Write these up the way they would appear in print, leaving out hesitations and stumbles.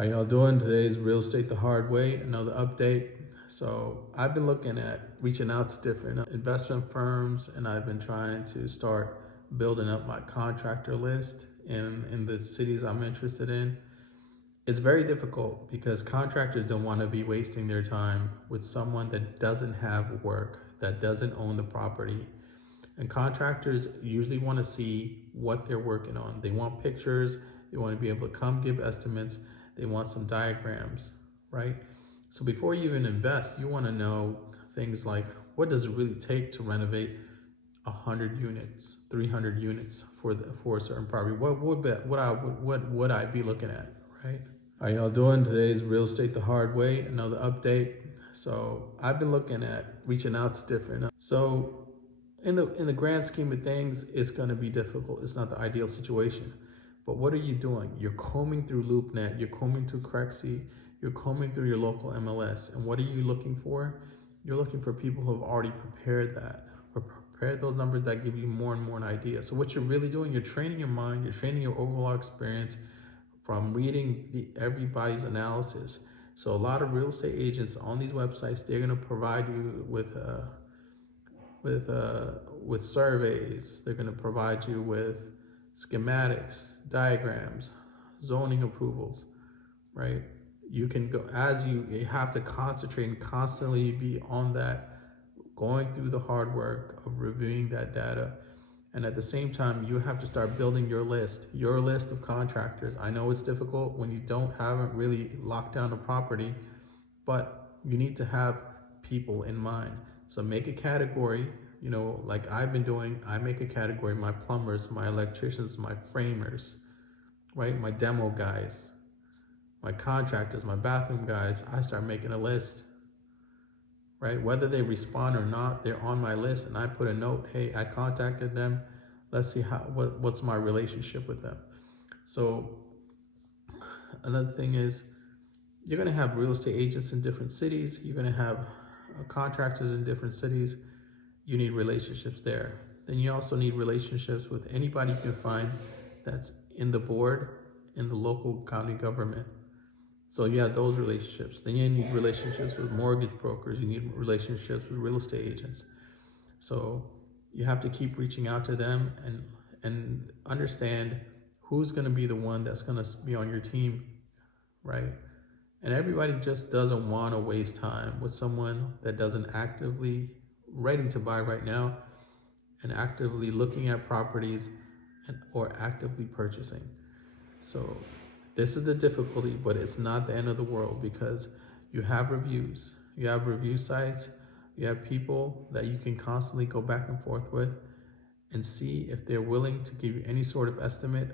How y'all doing? Today's Real Estate the Hard Way, another update. So I've been looking at reaching out to different investment firms, and I've been trying to start building up my contractor list in the cities I'm interested in. It's very difficult because contractors don't want to be wasting their time with someone that doesn't have work, that doesn't own the property. And contractors usually want to see what they're working on. They want pictures, they want to be able to come give estimates, they want some diagrams, right? So before you even invest, you want to know things like, what does it really take to renovate 100 units, 300 units for a certain property? What would I be looking at, right? How y'all doing? Today's Real Estate the Hard Way, another update. So I've been looking at reaching out to different. So in the grand scheme of things, it's going to be difficult. It's not the ideal situation. But what are you doing? You're combing through LoopNet, you're combing through Crexi, you're combing through your local MLS. And what are you looking for? You're looking for people who have already prepared that, or prepared those numbers that give you more and more an idea. So what you're really doing, you're training your mind, you're training your overall experience from reading everybody's analysis. So a lot of real estate agents on these websites, they're going to provide you with surveys. They're going to provide you with schematics, diagrams, zoning approvals, right? You can go, as you have to concentrate and constantly be on that, going through the hard work of reviewing that data. And at the same time, you have to start building your list of contractors. I know it's difficult when you haven't really locked down a property, but you need to have people in mind. So make a category, like I've been doing. I make a category: my plumbers, my electricians, my framers, right? My demo guys, my contractors, my bathroom guys. I start making a list, right? Whether they respond or not, they're on my list, and I put a note: hey, I contacted them. Let's see what's my relationship with them. So another thing is, you're going to have real estate agents in different cities. You're going to have contractors in different cities. You need relationships there. Then you also need relationships with anybody you can find that's in the board, in the local county government. So you have those relationships. Then you need relationships with mortgage brokers. You need relationships with real estate agents. So you have to keep reaching out to them and understand who's going to be the one that's going to be on your team, right? And everybody just doesn't want to waste time with someone that doesn't actively ready to buy right now and actively looking at properties or actively purchasing. So this is the difficulty, but it's not the end of the world, because you have reviews, you have review sites, you have people that you can constantly go back and forth with and see if they're willing to give you any sort of estimate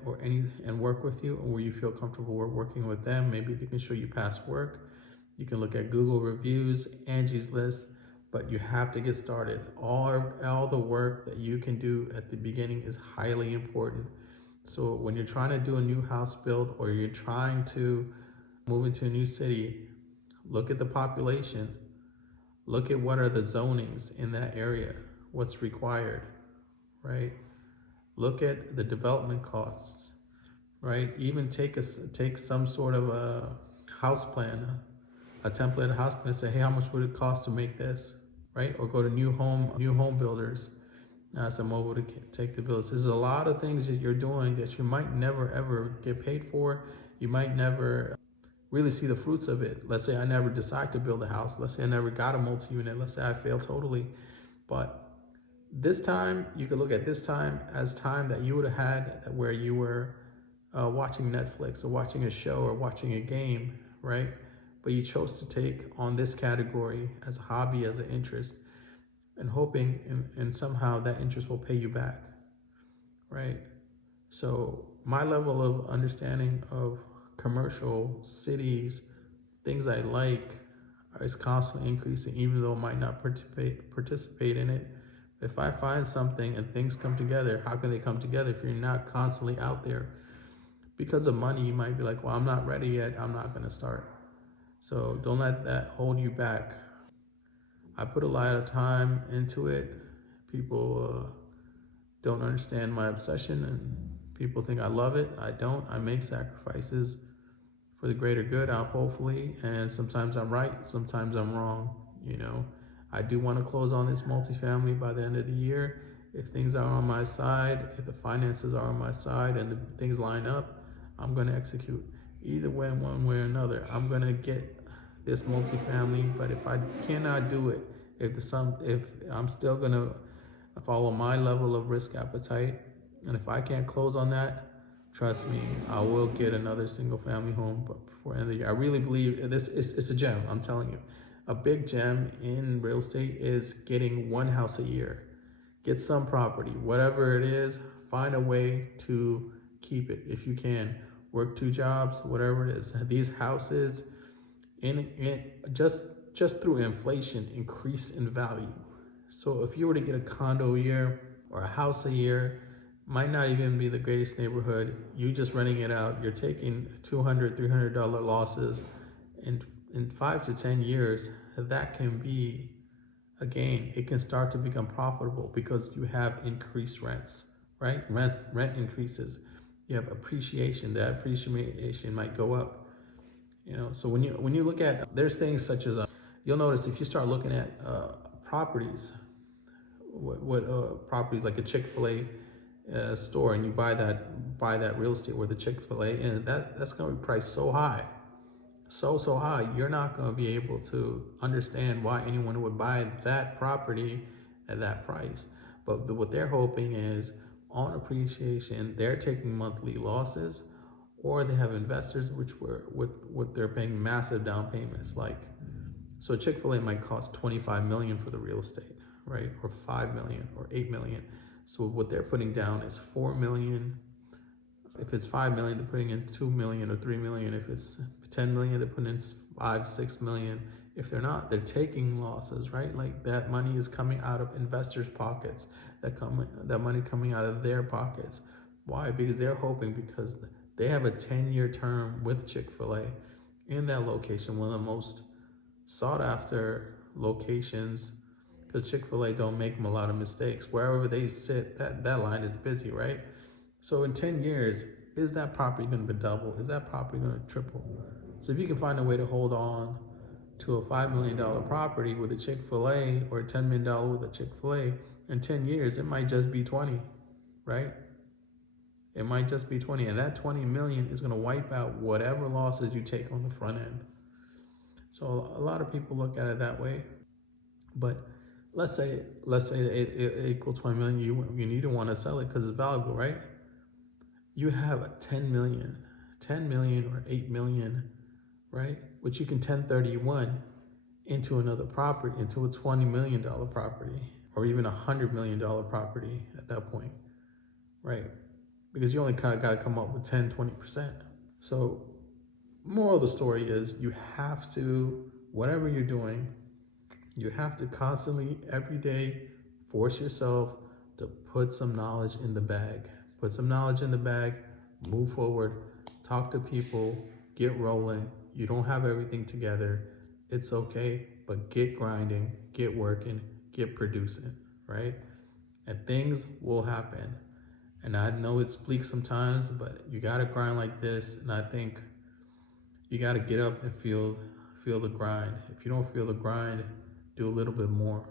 and work with you, or where you feel comfortable working with them. Maybe they can show you past work. You can look at Google reviews, Angie's List, but you have to get started. All the work that you can do at the beginning is highly important. So when you're trying to do a new house build, or you're trying to move into a new city, look at the population, look at what are the zonings in that area, what's required, right? Look at the development costs, right? Even take some sort of a house plan, a template house plan, and say, hey, how much would it cost to make this, right? Or go to new home builders, ask them over to take the bills. There's a lot of things that you're doing that you might never ever get paid for. You might never really see the fruits of it. Let's say I never decide to build a house. Let's say I never got a multi-unit. Let's say I failed totally. But this time, you could look at this time as time that you would have had where you were watching Netflix or watching a show or watching a game, right? But you chose to take on this category as a hobby, as an interest, and hoping and somehow that interest will pay you back, right? So my level of understanding of commercial cities, things I like, is constantly increasing, even though I might not participate in it. If I find something and things come together, how can they come together if you're not constantly out there? Because of money, you might be like, well, I'm not ready yet, I'm not going to start. So don't let that hold you back. I put a lot of time into it. People don't understand my obsession, and people think I love it. I don't. I make sacrifices for the greater good, hopefully. And sometimes I'm right, sometimes I'm wrong. You know, I do want to close on this multifamily by the end of the year. If things are on my side, if the finances are on my side and the things line up, I'm going to execute. Either way, one way or another, I'm going to get this multifamily. But if I cannot do it, if I'm still going to follow my level of risk appetite, and if I can't close on that, trust me, I will get another single family home before the end of the year. I really believe this is, it's a gem, I'm telling you. A big gem in real estate is getting one house a year. Get some property, whatever it is, find a way to keep it if you can. Work 2 jobs, whatever it is. These houses, just through inflation, increase in value. So if you were to get a condo a year or a house a year, might not even be the greatest neighborhood. You just renting it out, you're taking $200, $300 losses. In 5 to 10 years, that can be a gain. It can start to become profitable because you have increased rents, right? Rent increases. You have appreciation. That appreciation might go up. You know, so when you look at, there's things such as you'll notice if you start looking at properties, properties like a Chick-fil-A store, and you buy that real estate where the Chick-fil-A, and that's going to be priced so high, so high, you're not going to be able to understand why anyone would buy that property at that price. But what they're hoping is on appreciation, they're taking monthly losses, or they have investors with they're paying massive down payments. Like, so Chick-fil-A might cost $25 million for the real estate, right? Or $5 million or $8 million. So what they're putting down is $4 million. If it's $5 million, they're putting in $2 million or $3 million. If it's $10 million, they're putting in $5, $6 million. If they're not, they're taking losses, right? Like that money is coming out of investors' pockets. That money coming out of their pockets. Why? Because they're hoping, because they have a 10-year term with Chick-fil-A in that location, one of the most sought after locations, because Chick-fil-A don't make them a lot of mistakes. Wherever they sit, that line is busy, right? So in 10 years, is that property going to double? Is that property going to triple? So if you can find a way to hold on to a $5 million property with a Chick-fil-A, or $10 million with a Chick-fil-A, in 10 years, it might just be 20, right? It might just be 20. And that 20 million is going to wipe out whatever losses you take on the front end. So a lot of people look at it that way. But let's say it equals 20 million. You need to want to sell it because it's valuable, right? You have a 10 million or 8 million, right? Which you can 1031 into another property, into a $20 million property, or even a $100 million property at that point, right? Because you only kind of got to come up with 10, 20%. So moral of the story is, you have to, whatever you're doing, you have to constantly, every day, force yourself to put some knowledge in the bag. Put some knowledge in the bag, move forward, talk to people, get rolling. You don't have everything together. It's okay, but get grinding, get working, get producing, right? And things will happen. And I know it's bleak sometimes, but you gotta grind like this. And I think you gotta get up and feel the grind. If you don't feel the grind, do a little bit more.